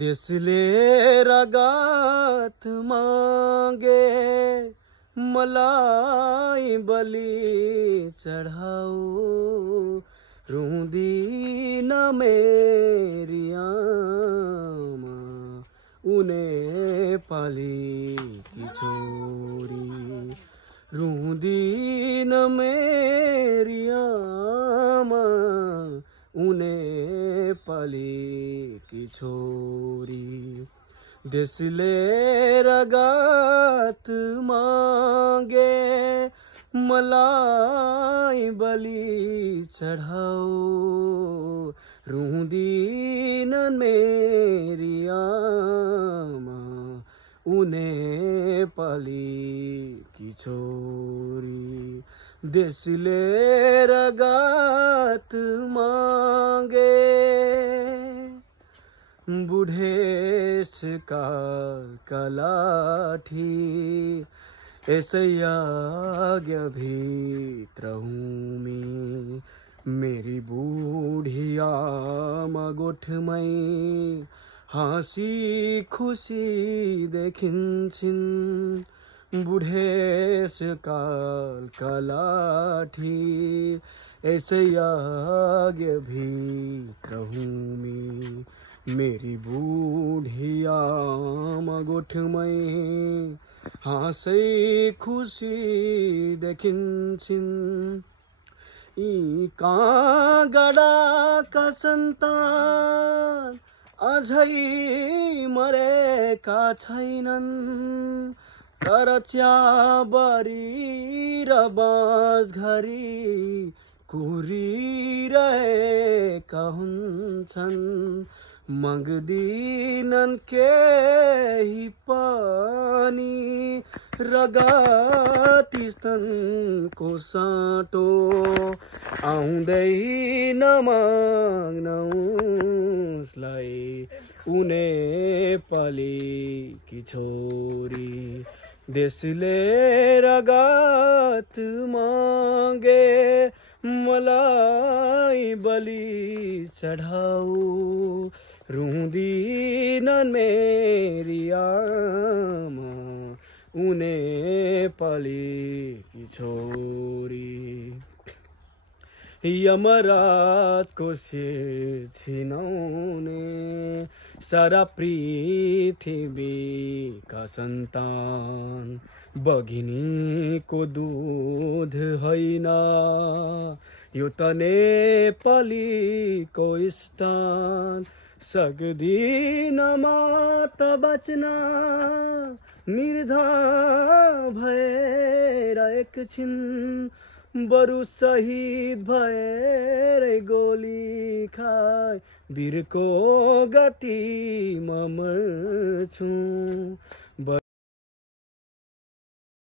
देशले रगत मांगे मलाई बलि चढ़ाओ रुंदी न मेरी आमा उन्हें पाली की छोरी रुंदी न मेरी आमा उन्हें पाली की छोरी देशले रगत मांगे मलाई बलि चढ़ाओ रुंदी न मेरी आमा उन्हें पाली की छोरी देशले रगत मांगे बुढ़ेस का कलाठी ऐसे आज्ञा भीतर हूँ मैं मेरी बूढ़िया मगोठ में हाँसी खुशी देखिन्छिन् बुढ़ेस काल कलाठी ऐसे आज्ञा भीतर हूँ मैं मेरी बूढ़िया मगोठ में हाँसै खुशी देखिन्छिन् यी काँगडाका सन्तान अझै मरेका छैनन् तर चियाबारी र बाँसघरी कुरिरहेका हुन्छन् मग्दिनन् केही पनि रगती स्तनको साटो आउँदै नमाग्न उसलाई उनी पालेकी छोरी देशले रगत मागे मलाई बलि चढ़ाओ रुँदिनन् मेरी आमा उन्हें पालेकी छोरी यमराजको शिर छिनाउने सारा पृथ्वीका सन्तान बघिनीको दूध हैन यो त नेपालीको स्थान सक्दिन मात बच्न निर्धार भएर एकछिन बरु शहीद भएर गोली खाए वीरको गतिमा मर्छु